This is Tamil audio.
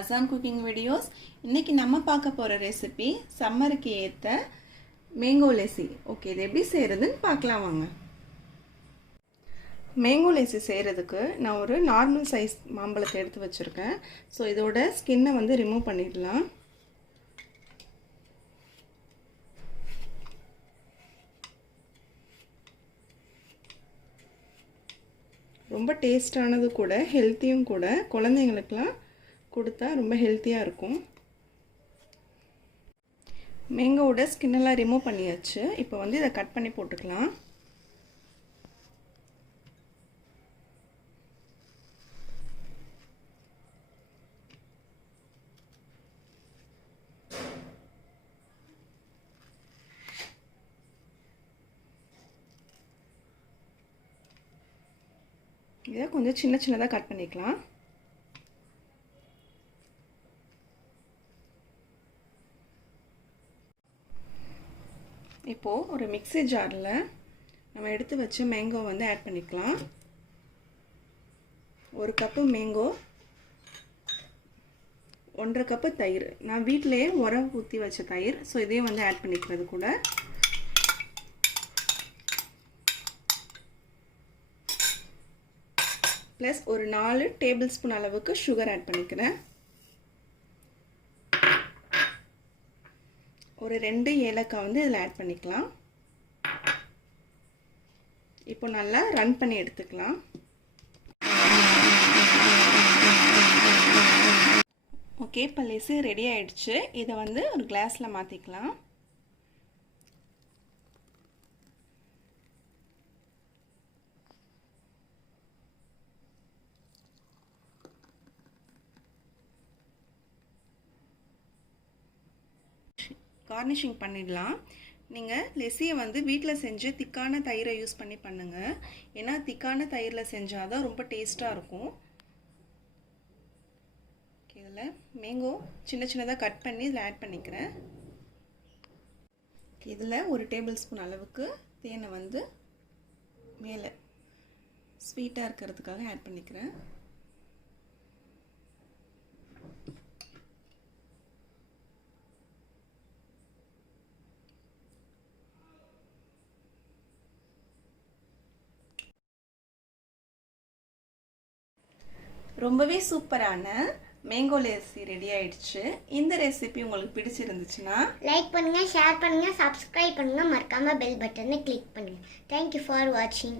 Azan Cooking videos. இன்னைக்கு நம்ம பார்க்க போற ரெசிபி சம்மருக்கு ஏத்த மேங்கோ லெஸ்ஸி. ஓகே, இது எப்படி செய்யறதுன்னு பார்க்கலாம் வாங்க. மேங்கோ லெஸ்ஸி செய்யறதுக்கு நான் ஒரு நார்மல் சைஸ் மாம்பழத்தை எடுத்து வச்சிருக்கேன். ஸோ இதோட ஸ்கின்னை வந்து ரிமூவ் பண்ணிடலாம். ரொம்ப டேஸ்டானது கூட ஹெல்த்தியும் கூட, குழந்தைங்களுக்குலாம் கொடுத்தா ரொம்ப ஹெல்த்தியாக இருக்கும். மேங்கோவோட ஸ்கின்னெல்லாம் ரிமூவ் பண்ணியாச்சு. இப்போ வந்து இதை கட் பண்ணி போட்டுக்கலாம். இதை கொஞ்சம் சின்ன சின்னதாக கட் பண்ணிக்கலாம். இப்போது ஒரு மிக்ஸி ஜாரில் நம்ம எடுத்து வச்ச மேங்கோ வந்து ஆட் பண்ணிக்கலாம். ஒரு கப்பு மேங்கோ, 1.5 கப்பு தயிர். நான் வீட்டிலேயே உரம் ஊற்றி வச்ச தயிர். ஸோ இதையும் வந்து ஆட் பண்ணிக்கிறது கூட. ப்ளஸ் ஒரு 4 டேபிள் ஸ்பூன் அளவுக்கு சுகர் ஆட் பண்ணிக்கிறேன். ஒரு 2 ஏலக்காய் வந்து இதில் ஆட் பண்ணிக்கலாம். இப்போ நல்லா ரன் பண்ணி எடுத்துக்கலாம். ஓகே, இப்போ லெஸ்ஸி ரெடி ஆயிடுச்சு. இதை வந்து ஒரு கிளாஸில் மாற்றிக்கலாம். கார்னிஷிங் பண்ணிடலாம். நீங்கள் லெஸ்ஸியை வந்து வீட்டில் செஞ்சு திக்கான தயிரை யூஸ் பண்ணி பண்ணுங்கள். ஏன்னா திக்கான தயிரில் செஞ்சால் தான் ரொம்ப டேஸ்ட்டாக இருக்கும். இதில் மேங்கோ சின்ன சின்னதாக கட் பண்ணி இதில் ஆட் பண்ணிக்கிறேன். இதில் ஒரு டேபிள் ஸ்பூன் அளவுக்கு தேனை வந்து மேலே ஸ்வீட்டாக இருக்கிறதுக்காக ஆட் பண்ணிக்கிறேன். ரொம்பவே சூப்பரான மேங்கோ லெஸ்ஸி ரெடி ஆயிடுச்சு. இந்த ரெசிபி உங்களுக்கு பிடிச்சிருந்துச்சுன்னா லைக் பண்ணுங்க, ஷேர் பண்ணுங்க, சப்ஸ்கிரைப் பண்ணுங்க, மறக்காம பெல் பட்டனை கிளிக் பண்ணுங்க. Thank you for watching.